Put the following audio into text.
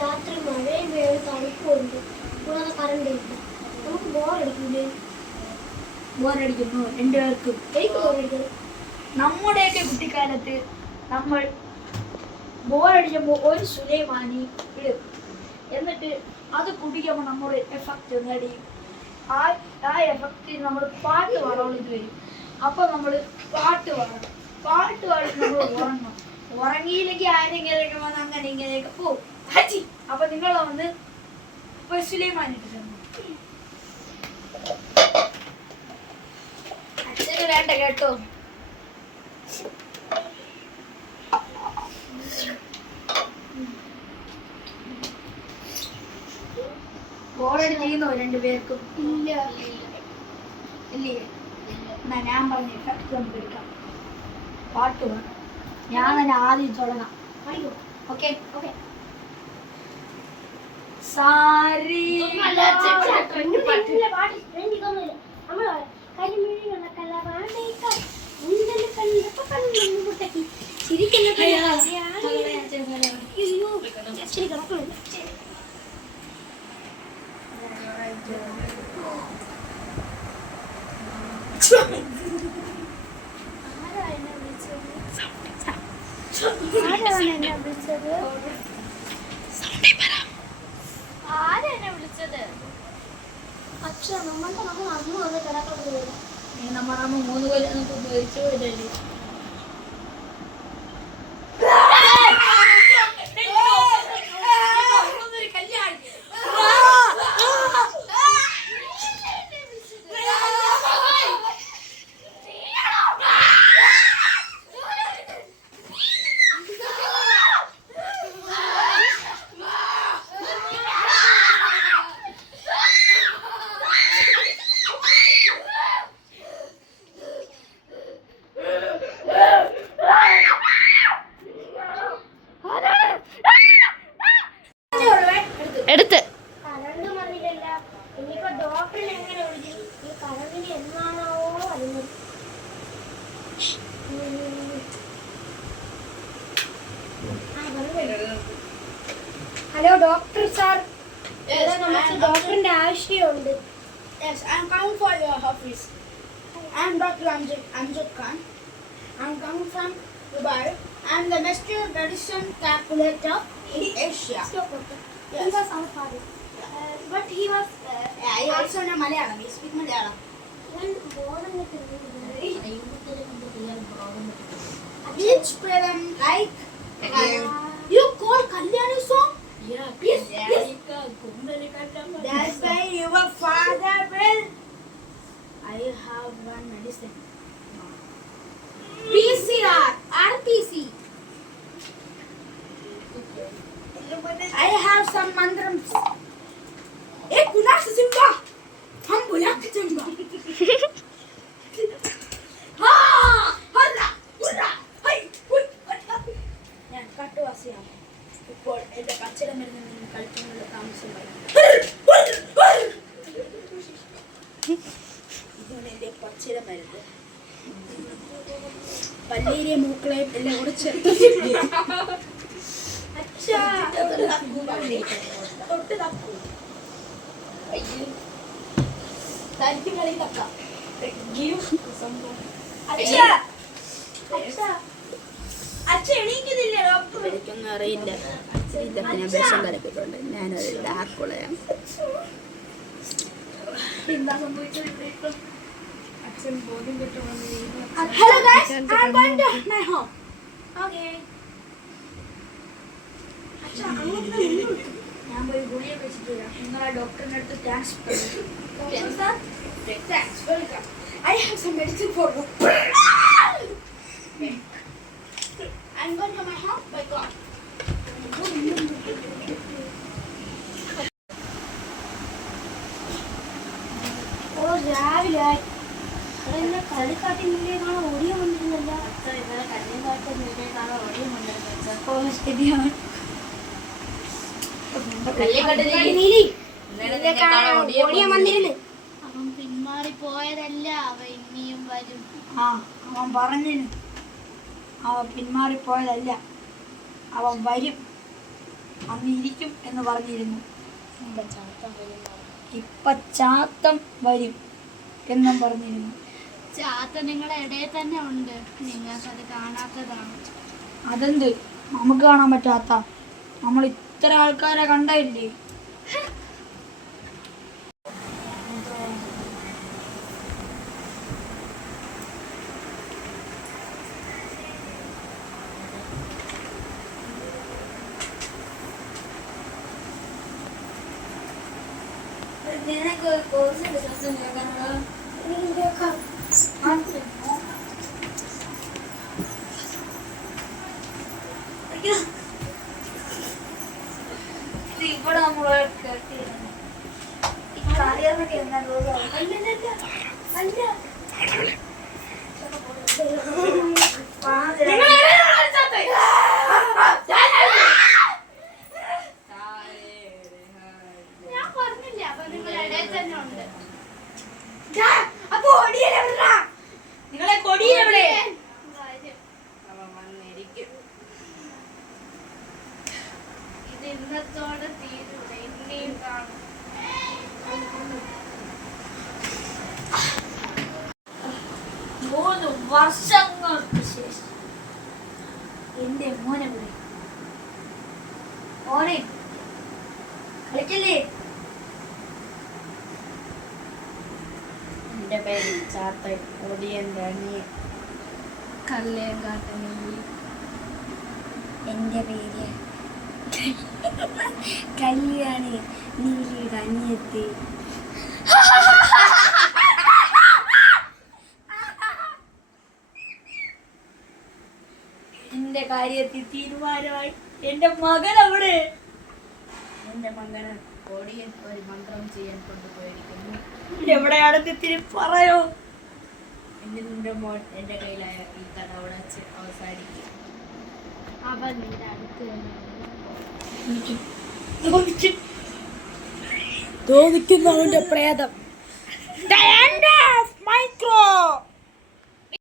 രാത്രി മഴയും വേണം തണുപ്പുണ്ട് കൂടാതെ കറണ്ട് ഇല്ല നമുക്ക് ബോറടിക്കൂലേ ബോറടിക്കുന്നു രണ്ടുപേർക്കും എനിക്ക് ബോറടിക്കുന്നു നമ്മുടെയൊക്കെ കുട്ടിക്കാലത്ത് നമ്മൾ ബോറടിക്കുമ്പോൾ ഒരു സുലൈമാനി ഇടും എന്നിട്ട് അത് കുടിക്കുമ്പോൾ നമ്മൾ എഫക്റ്റ് നേടിയും ആ എഫക്റ്റിൽ നമ്മൾ പാട്ട് പാടാനിത് വരും അപ്പോൾ നമ്മൾ പാട്ട് പാടണം പാട്ട് പാടി നമ്മൾ ഉറങ്ങണം ഉറങ്ങിയില്ലെങ്കിൽ ആരെങ്കിലൊക്കെ വന്ന് അങ്ങനെ ഇങ്ങനെയൊക്കെ പോവും അപ്പൊ നിങ്ങൾ വന്ന് സുലൈമാനി ഇട്ടിട്ടുണ്ട് അച്ഛന് വേണ്ട കേട്ടോ ബോറടി ചെയ്യുന്നോ രണ്ടുപേർക്കും ഇല്ല ഇല്ലേ എന്നാ ഞാൻ പറഞ്ഞ എഫക്റ്റ് നമുക്ക് എടുക്കാം പാട്ട് വേണം ഞാൻ തന്നെ ആദ്യം തുടങ്ങാം ഓക്കെ ഓക്കെ സാരി നമ്മുടെ അമ്മ 3 കൊല്ലം ഉപയോഗിച്ചു പോയതല്ലേ എടുത്ത് ഹലോ ഡോക്ടർ സാർ നമുക്ക് ഡോക്ടറിന്റെ ആവശ്യമുണ്ട് Yes, I'm coming for your office. I'm Dr. Amjad Khan. I'm coming from Dubai. I'm the best medicine calculator in Asia. Yes. He was our father. But he was I also know Malayalam. We speak Malayalam. Each parent like you call Kalyani song? Yeah. Yes. That's why your father will. I have one medicine. PCR, RPC. I have some mantrams. Hey, Kunas Simba. Hum bulak Simba. Ha! Hala! Ura! Hey! Ui! ഞാൻ കട്ടുവാസിയാണ് ഇപ്പോൾ എന്റെ പച്ചരമരുന്ന് നിന്ന് കളിക്കുന്നുള്ള താമസമായി ഇതാണ് എന്റെ പച്ചരമരുന്ന് പല്ലേരിയ മൂക്കളെയും എല്ലാം കൂടെ ചേർത്ത് തൊട്ട് തപ്പൂ തനിക്ക് കളി തക്കാം എനിക്കൊന്നും അറിയില്ല ഇതൊക്കെ ഞാൻ വിഷം കലക്കിയിട്ടുണ്ട് ഞാനൊരു ഡാക്കുളയാണ് എന്താ സംഭവിച്ചത് Hello guys, I'm going to my home. Okay. ഞാൻ പോയി ഗുളിക വെച്ചിട്ട് നിങ്ങളെ ഡോക്ടറിന്റെ അടുത്ത് thanks thanks welcome I have some medicine for you. I'm going to my home by God. ഓ രാവിലെ അതെന്നെ കളിക്കാട്ടി നിന്നേക്കാണ് ഓടിയ വന്നിരുന്നല്ല ഇന്നലെ കല്യാണമായിട്ട് നിന്നേക്കാണ് ഓടിയും കൊണ്ടിരുന്നത് ഓ ശരിയാണ് ഓടിയ വന്നിരുന്നു അവൻ പിന്മാറി പോയതല്ല അവ ഇനിയും വരും അവൻ പറഞ്ഞു അവൻ പിന്മാറിപ്പോയതല്ല, അവൻ വരും, അന്ന് ഇരിക്കും എന്ന് പറഞ്ഞിരുന്നു. ഇപ്പൊ ചാത്തം വരും എന്നും പറഞ്ഞിരുന്നു. ചാത്ത നിങ്ങളുടെ ഇടയിൽ തന്നെ ഉണ്ട്, നിങ്ങൾക്കത് കാണാത്തതാണ്. അതെന്ത് നമുക്ക് കാണാൻ പറ്റാത്ത? നമ്മൾ ഇത്ര ആൾക്കാരെ കണ്ടില്ലേ? നിനക്ക് ഒരു കോഴ്സിന്റെ ശബ്ദം കേൾക്കാനുള്ള എനിക്ക് കേൾക്കാം. ഇവിടെ നമ്മൾ കേട്ടിരുന്നു. ഈ കറിയൊക്കെ എന്നാ ഞാൻ പറഞ്ഞില്ല, അപ്പൊ നിങ്ങളുടെ ഇടയിൽ തന്നെ ഉണ്ട്. നിങ്ങളെ കൊടിയെവിടെ? ഇത് ഇന്നത്തോടെ തീരൂല, ഇനിയും കാണും. 3 വർഷങ്ങൾക്ക് ശേഷം എന്റെ മോനെ വിളി. മോനെ കളിക്കല്ലേ? എന്റെ പേര് ചാത്തൻ, ഒടിയന്റെ അനിയൻ, കല്ലേങ്കാട്ടൻ. എന്റെ പേര് കല്യാണ്, നീലിയുടെ അനിയത്തി. എന്റെ കാര്യത്തിൽ തീരുമാനമായി. എന്റെ മകൻ അവിടെ. എന്റെ മകന് ഒടിയൻ ഒരു മന്ത്രം ചെയ്യാൻ കൊണ്ടുപോയിരിക്കുന്നു. എവിടെയാണെന്ന് ഇത്തിരി പറയോ? നിന്റെ മോൻ എന്റെ കയ്യിലായ ഈ കഥ അവിടെ വെച്ച് അവസാനിക്കും. അവൻ നിന്റെ അടുത്ത് തന്നെ തോന്നിക്കുന്നവന്റെ പ്രേതം. മൈക്രോ